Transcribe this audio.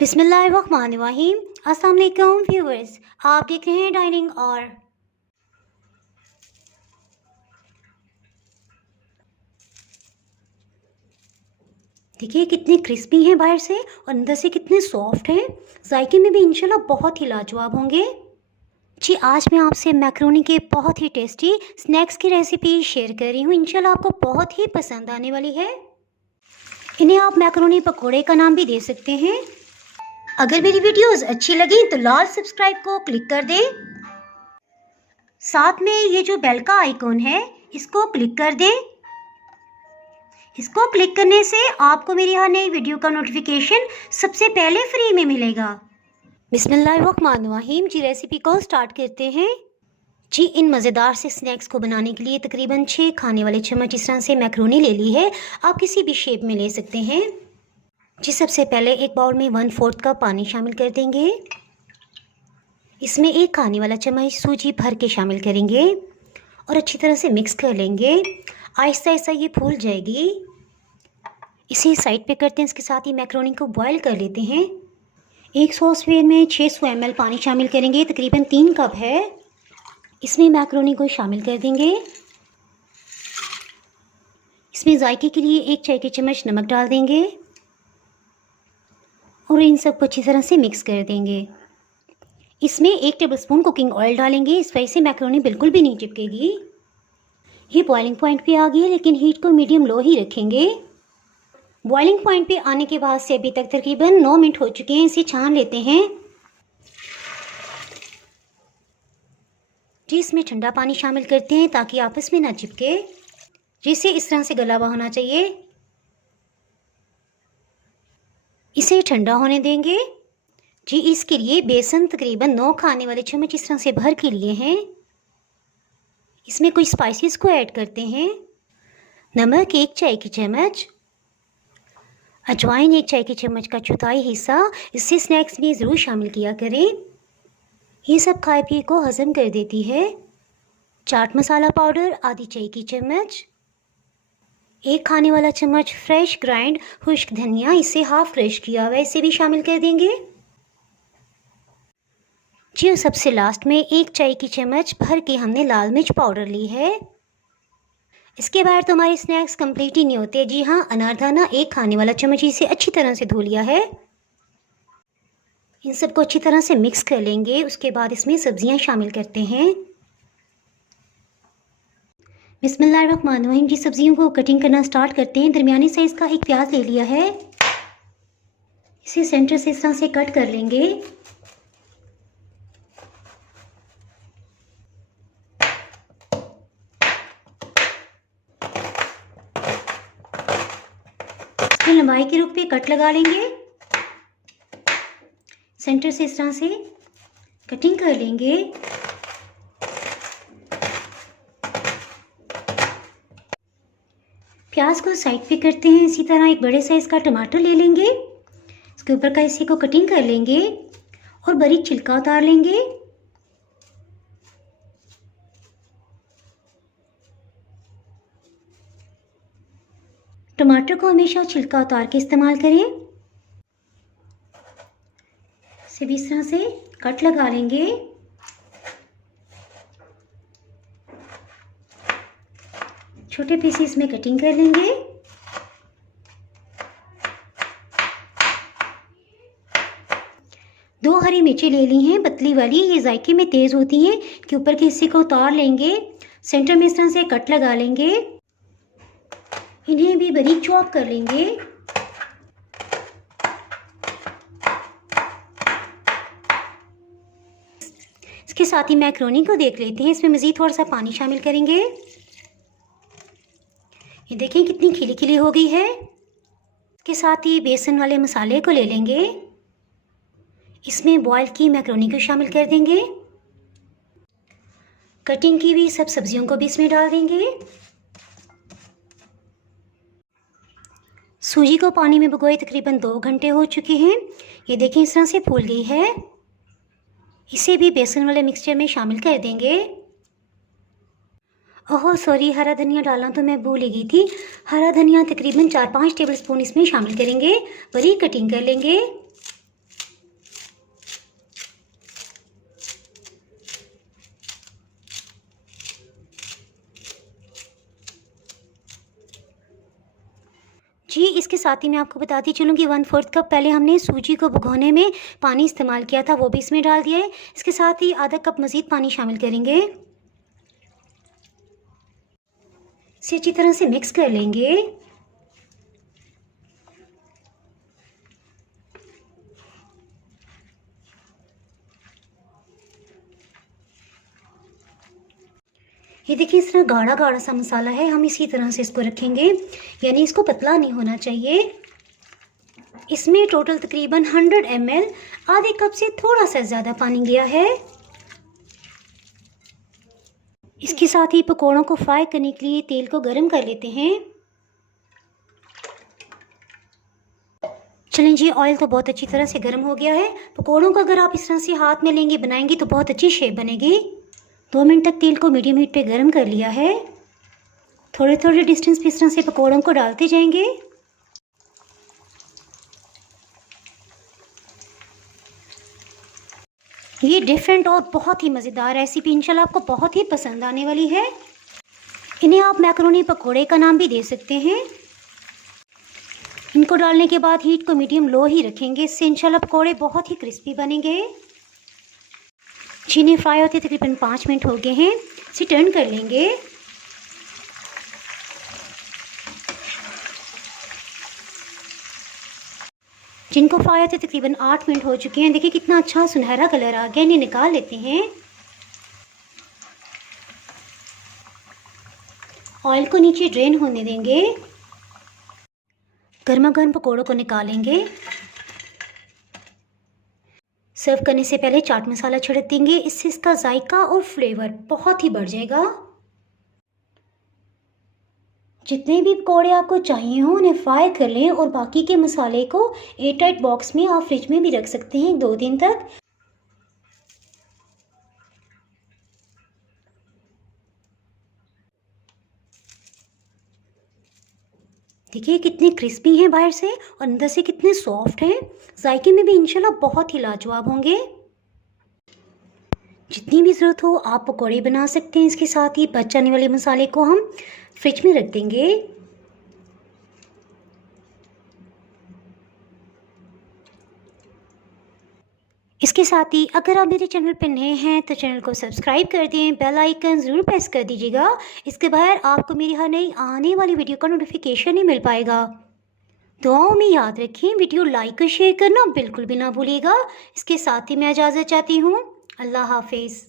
बिस्मिल्लाहिर्रहमानिर्रहीम। अस्सलाम वालेकुम व्यूअर्स, आप देख रहे हैं डाइनिंग और देखिए कितने क्रिस्पी हैं बाहर से और अंदर से कितने सॉफ्ट हैं। जायके में भी इंशाल्लाह बहुत ही लाजवाब होंगे। जी आज मैं आपसे मैक्रोनी के बहुत ही टेस्टी स्नैक्स की रेसिपी शेयर कर रही हूँ। इंशाल्लाह आपको बहुत ही पसंद आने वाली है। इन्हें आप मैक्रोनी पकोड़े का नाम भी दे सकते हैं। अगर मेरी वीडियोस अच्छी लगी तो लाल सब्सक्राइब को क्लिक कर दें। साथ में ये जो बेल का आइकॉन है इसको क्लिक कर दें। इसको क्लिक करने से आपको मेरी हर नई वीडियो का नोटिफिकेशन सबसे पहले फ्री में मिलेगा। बिस्मिल्लाहिर्रहमानिर्रहीम। जी रेसिपी को स्टार्ट करते हैं। जी इन मज़ेदार से स्नैक्स को बनाने के लिए तकरीबन 6 खाने वाले चम्मच इस तरह से मैक्रोनी ले ली है। आप किसी भी शेप में ले सकते हैं। जी सबसे पहले एक बाउल में 1/4 कप पानी शामिल कर देंगे। इसमें 1 खाने वाला चम्मच सूजी भर के शामिल करेंगे और अच्छी तरह से मिक्स कर लेंगे। आहिस्ता आहिस्ता ये फूल जाएगी। इसे साइड पे करते हैं। इसके साथ ही मैक्रोनी को बॉईल कर लेते हैं। एक सॉसपैन में 600 ml पानी शामिल करेंगे, तकरीबन 3 कप है। इसमें मैक्रोनी को शामिल कर देंगे। इसमें जायके के लिए 1 चाय की चम्मच नमक डाल देंगे और इन सब को अच्छी तरह से मिक्स कर देंगे। इसमें 1 टेबलस्पून कुकिंग ऑयल डालेंगे। इस वजह से मैक्रोनी बिल्कुल भी नहीं चिपकेगी। ये बॉइलिंग पॉइंट पे आ गई है, लेकिन हीट को मीडियम लो ही रखेंगे। बॉइलिंग पॉइंट पे आने के बाद से अभी तक तकरीबन 9 मिनट हो चुके हैं। इसे छान लेते हैं। जी इसमें ठंडा पानी शामिल करते हैं ताकि आपस में ना चिपके। जिसे इस तरह से गला हुआ होना चाहिए। इसे ठंडा होने देंगे। जी इसके लिए बेसन तकरीबन 9 खाने वाले चम्मच इस तरह से भर के लिए हैं। इसमें कुछ स्पाइसेस को ऐड करते हैं। नमक 1 चाय की चम्मच, अजवाइन 1 चाय की चम्मच का चौथाई हिस्सा। इससे स्नैक्स में ज़रूर शामिल किया करें। ये सब खाए पिए को हज़म कर देती है। चाट मसाला पाउडर आधी चाय की चम्मच, 1 खाने वाला चम्मच फ्रेश ग्राइंड खुश्क धनिया, इसे हाफ क्रश किया हुआ, इसे भी शामिल कर देंगे। जी और सबसे लास्ट में 1 चाय की चम्मच भर के हमने लाल मिर्च पाउडर ली है। इसके बाद तो हमारे स्नैक्स कंप्लीट ही नहीं होते। जी हाँ, अनारदाना 1 खाने वाला चम्मच, इसे अच्छी तरह से धो लिया है। इन सबको अच्छी तरह से मिक्स कर लेंगे। उसके बाद इसमें सब्जियां शामिल करते हैं। बिस्मिल्लाहिर्रहमानिर्रहीम। जी सब्जियों को कटिंग करना स्टार्ट करते हैं। दरमियानी साइज़ का एक प्याज ले लिया है। इसे सेंटर से इस तरह से कट कर लेंगे। इसमें लंबाई के रुख पे कट लगा लेंगे। सेंटर से इस तरह से कटिंग कर लेंगे। प्याज को साइड पे करते हैं। इसी तरह एक बड़े साइज़ का टमाटर ले लेंगे। इसके ऊपर का हिस्से को कटिंग कर लेंगे और बारीक छिलका उतार लेंगे। टमाटर को हमेशा छिलका उतार के इस्तेमाल करें। इसे भी इस तरह से कट लगा लेंगे। छोटे पीसेस में कटिंग कर लेंगे। दो हरी मिर्ची ले ली हैं, पतली वाली, ये जायके में तेज़ होती हैं। कि ऊपर के हिस्से को उतार लेंगे। सेंटर में इस तरह से कट लगा लेंगे। इन्हें भी बारीक चॉप कर लेंगे। इसके साथ ही मैक्रोनी को देख लेते हैं। इसमें मज़ीद थोड़ा सा पानी शामिल करेंगे। ये देखें कितनी खिली खिली हो गई है। इसके साथ ही बेसन वाले मसाले को ले लेंगे। इसमें बॉयल की मैक्रोनी को शामिल कर देंगे। कटिंग की हुई सब सब्जियों को भी इसमें डाल देंगे। सूजी को पानी में भिगोए तकरीबन 2 घंटे हो चुके हैं। ये देखें इस तरह से फूल गई है। इसे भी बेसन वाले मिक्सचर में शामिल कर देंगे। ओहो सॉरी, हरा धनिया डालना तो मैं भूल ही गई थी। हरा धनिया तकरीबन 4-5 टेबलस्पून इसमें शामिल करेंगे। बारीक कटिंग कर लेंगे। जी, इसके साथ ही मैं आपको बताती चलूँ कि 1/4 कप पहले हमने सूजी को भिगोने में पानी इस्तेमाल किया था, वो भी इसमें डाल दिया है। इसके साथ ही आधा कप मज़ीद पानी शामिल करेंगे। इसे अच्छी तरह से मिक्स कर लेंगे। ये देखिए इस तरह गाढ़ा गाढ़ा सा मसाला है, हम इसी तरह से इसको रखेंगे, यानी इसको पतला नहीं होना चाहिए। इसमें टोटल तकरीबन 100 ml आधे कप से थोड़ा सा ज़्यादा पानी गया है। इसके साथ ही पकौड़ों को फ्राई करने के लिए तेल को गर्म कर लेते हैं। चलें जी, ऑयल तो बहुत अच्छी तरह से गर्म हो गया है। पकौड़ों को अगर आप इस तरह से हाथ में लेंगे बनाएंगे तो बहुत अच्छी शेप बनेगी। 2 मिनट तक तेल को मीडियम हीट पे गर्म कर लिया है। थोड़े थोड़े डिस्टेंस पे इस तरह से पकौड़ों को डालते जाएंगे। ये डिफरेंट और बहुत ही मज़ेदार रेसिपी इंशाल्लाह आपको बहुत ही पसंद आने वाली है। इन्हें आप मैकरोनी पकौड़े का नाम भी दे सकते हैं। इनको डालने के बाद हीट को मीडियम लो ही रखेंगे, इससे इंशाल्लाह पकौड़े बहुत ही क्रिस्पी बनेंगे। चीनी फ्राई होते तकरीबन 5 मिनट हो गए हैं, इसे टर्न कर लेंगे। जिनको फ्राई होते तकरीबन 8 मिनट हो चुके हैं, देखिए कितना अच्छा सुनहरा कलर आ गया। इन्हें निकाल लेते हैं। ऑयल को नीचे ड्रेन होने देंगे। गर्मा गर्म पकौड़ों को निकालेंगे। सर्व करने से पहले चाट मसाला छिड़क देंगे, इससे इसका जायका और फ्लेवर बहुत ही बढ़ जाएगा। जितने भी पकौड़े आपको चाहिए हों उन्हें फ्राई कर लें और बाकी के मसाले को एयर टाइट बॉक्स में आप फ्रिज में भी रख सकते हैं 2 दिन तक। देखिए कितने क्रिस्पी हैं बाहर से और अंदर से कितने सॉफ्ट हैं। जायके में भी इंशाल्लाह बहुत ही लाजवाब होंगे। जितनी भी ज़रूरत हो आप पकौड़े बना सकते हैं। इसके साथ ही बच जाने वाले मसाले को हम फ्रिज में रख देंगे। इसके साथ ही अगर आप मेरे चैनल पर नए हैं तो चैनल को सब्सक्राइब कर दें, बेल आइकन ज़रूर प्रेस कर दीजिएगा। इसके बगैर आपको मेरी हर नई आने वाली वीडियो का नोटिफिकेशन नहीं मिल पाएगा। दुआओं में याद रखें, वीडियो लाइक और शेयर करना बिल्कुल भी ना भूलिएगा। इसके साथ ही मैं इजाज़त चाहती हूँ। अल्लाह हाफिज़।